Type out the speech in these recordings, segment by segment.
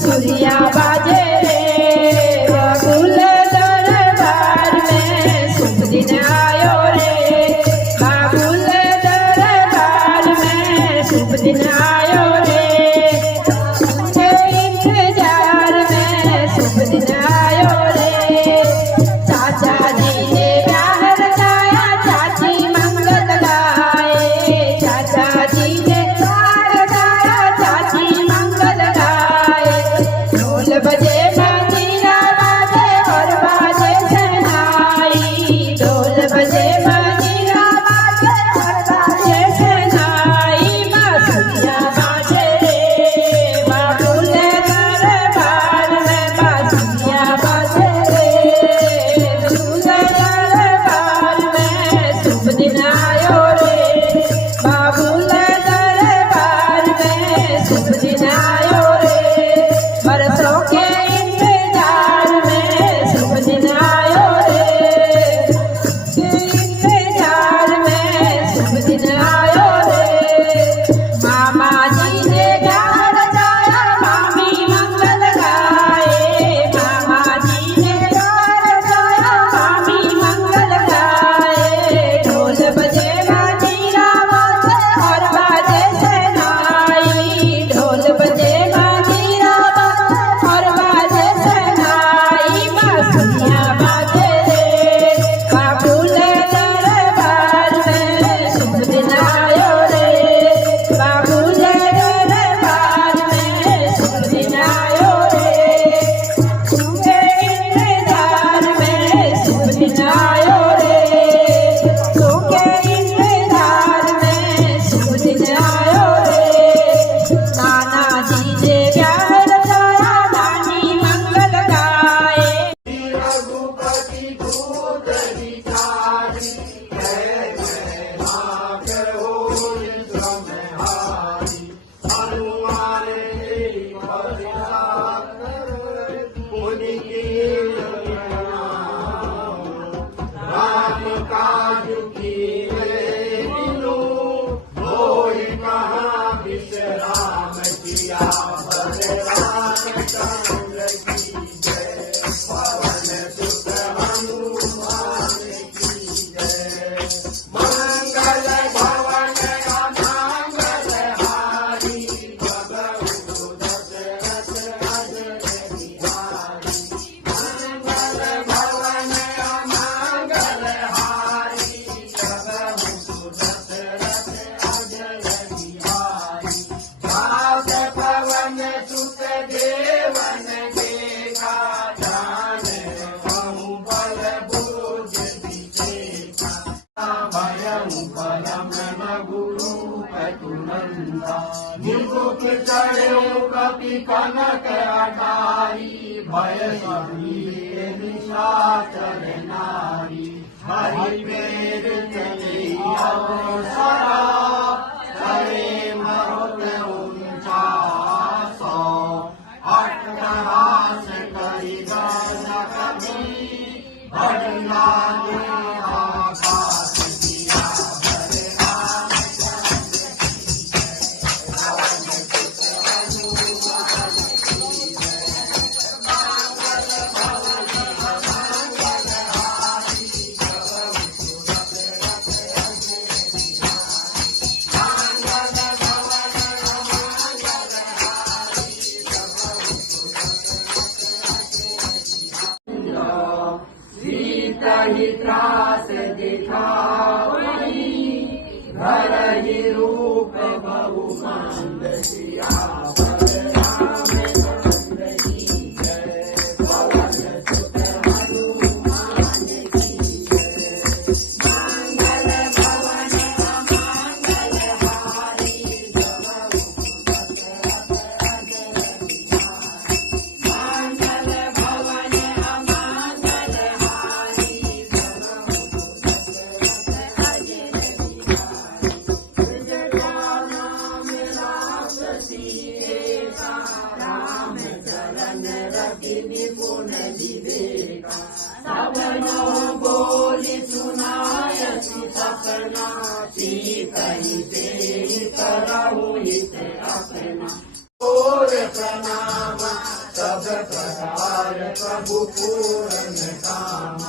सूर्या बाजे रे बकुल दरबार में शुभ दिन आयो रे बकुल दरबार में शुभ दिन आयो रे इंतजार में शुभ दिन आयो रे चाचा जी ने ब्याह रचाया चाची मंगल गाए चाचा जी ने प्यार रचाया चाची मंगल गाए ढोल बजे मंजीरा बाजे और बाजे शहनाई ढोल बजे मंजीरा बाजे और बाजे शहनाई बांसुरिया बाजे रे बाबुल दरबार में बांसुरिया बाजे रे बाबुल दरबार में शुभ दिन आयो रे बाबुल दरबार में शुभ दिन आयो रे बरसों के इंतजार में शुभ दिन आयो रे इंतजार में शुभ दिन आयो रे मामा जी ने ब्याह रचाया मामी मंगल गाए मामा जी ने ब्याह रचाया मामी मंगल गाए ढोल बजे मंजीरा बाजे और बाजे शहनाई ढोल बजे मंजीरा बाजे और बाजे शहनाई बांसुरिया बाजे रे बाबुल दरबार में शुभ दिन आयो रे बाबुल दरबार में शुभ दिन आयो रे तुझे इंतजार में शुभ दिन आयो रे तुझे इंतजार में शुभ दिन आयो रे नाना जी ने ब्याह रचाया नानी मंगल गाए रघुपति दूत विचारी जय जय नाथ होई ब्रह्महारी हनुमान मुनि की राम काज की लीनु होई कहाँ विश्राम किया बलराम चंद्र की जय पवन सुत हनुमान की जय मंगल भवन अमंगल हारी भगवु दशरथ अजय बिहारी मंगल भवन अमंगल हारी भगवु दशरथ अजय बिहारी दास पवन सुत देवन देखा जाने बहु बल भुज विजेता भयं परम न गुरु पतुनंदा निर्मुख चढ़ो कपि कनक अटारी भय सबीर निशाचर नारी हरि पेर चले अवसरा करे महोत ऊंचा सो अट्टहास करि गज कभी बढ़िया आकाश दिया बलराम सीता ही त्रास दिखावई घर ही रूप बहु मंद सिया बलराम चंद्र की जय पवन सुत हनुमान की अपना सीत हिते करहु हित अपना और प्रणाम सब प्रकार प्रभु पूर्ण काम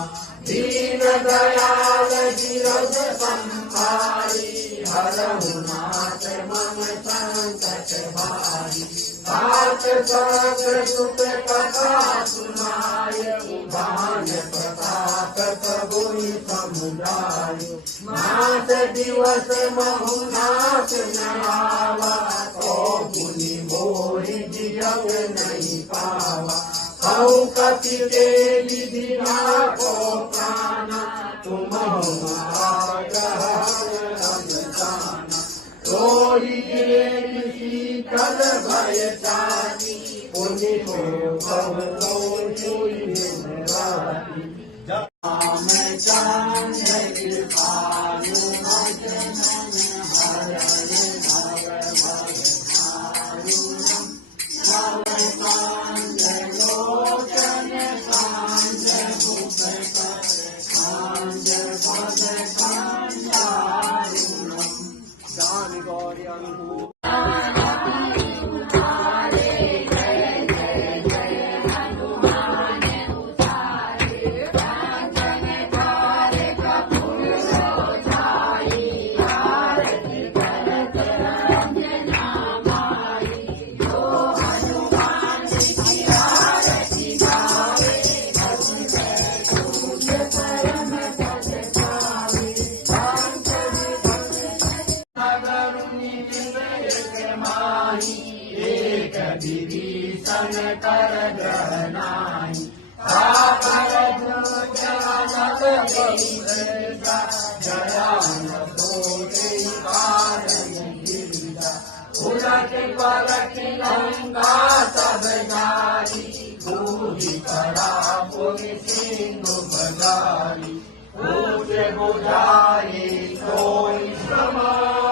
दीन दयाल गिरज संहारी हरहु नाथ मम संकट भारी हाथ सहस्र सुख कथा सुनाय उभान प्रताप प्रभु समुदाय मास दिवस महु नाथ नहावा तो मुनि मोहि जियव नहीं पावा हऊ कपि देवी दीना को प्राणा तुम तोरी शीतल भय चारी पुनि को भव राम चंद्र कृपालु विभीषण कर ग्रहणाई तापर दूत जयान सोते कारण गिरिजा उलट पलट लंका सब जारी बूढ़ी करा पुनि सिंधु बजारी पूज बुझाई सोई समा